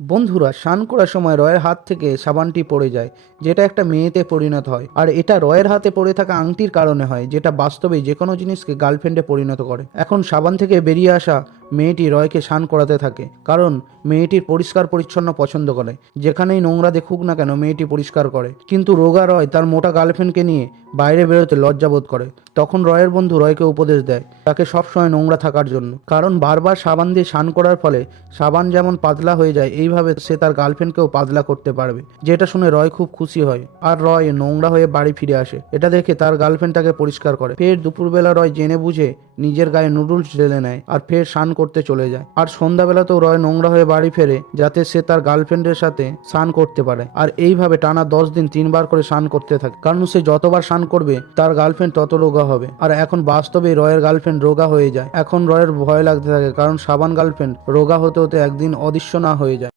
বন্ধুরা, স্নান করার সময় রয়ের হাত থেকে সাবানটি পড়ে যায়, যেটা একটা মেয়েতে পরিণত হয়। আর এটা রয়ের হাতে পড়ে থাকা আংটির কারণে হয়, যেটা বাস্তবে যে কোনো জিনিসকে গার্লফ্রেন্ডে পরিণত করে। এখন সাবান থেকে বেরিয়ে আসা মেয়েটি রয়কে স্নান করাতে থাকে, কারণ মেয়েটির পরিষ্কার পরিচ্ছন্ন পছন্দ করে। যেখানেই নোংরা দেখুক না কেন মেয়েটি পরিষ্কার করে। কিন্তু রোগা রয় তার মোটা গার্লফ্রেন্ডকে নিয়ে বাইরে বেরোতে লজ্জাবোধ করে। তখন রয়ের বন্ধু রয়কে উপদেশ দেয় তাকে সবসময় নোংরা থাকার জন্য, কারণ বারবার সাবান দিয়ে স্নান করার ফলে সাবান যেমন পাতলা হয়ে যায়, এইভাবে সে তার গার্লফ্রেন্ডকেও পাতলা করতে পারবে। যেটা শুনে রয় খুব খুশি হয়, আর রয় নোংরা হয়ে বাড়ি ফিরে আসে। এটা দেখে তার গার্লফ্রেন্ড তাকে পরিষ্কার করে। ফের দুপুরবেলা রয় জেনে বুঝে নিজের গায়ে নুডলস ঢেলে নেয় আর ফের স্নান করতে চলে যায়। আর সন্ধ্যাবেলাতেও রয় নোংরা হয়ে বাড়ি ফেরে, যাতে সে তার গার্লফ্রেন্ডের সাথে স্নান করতে পারে। আর এইভাবে টানা 10 দিন 3 বার করে স্নান করতে থাকে, কারণ সে যতবার স্নান করবে তার গার্লফ্রেন্ড তত রোগা হবে। আর এখন বাস্তবে রয়ের গার্লফ্রেন্ড রোগা হয়ে যায়। এখন রয়ের ভয় লাগতে থাকে, কারণ সাবান গার্লফ্রেন্ড রোগা হতে হতে একদিন অদৃশ্য না হয়ে যায়।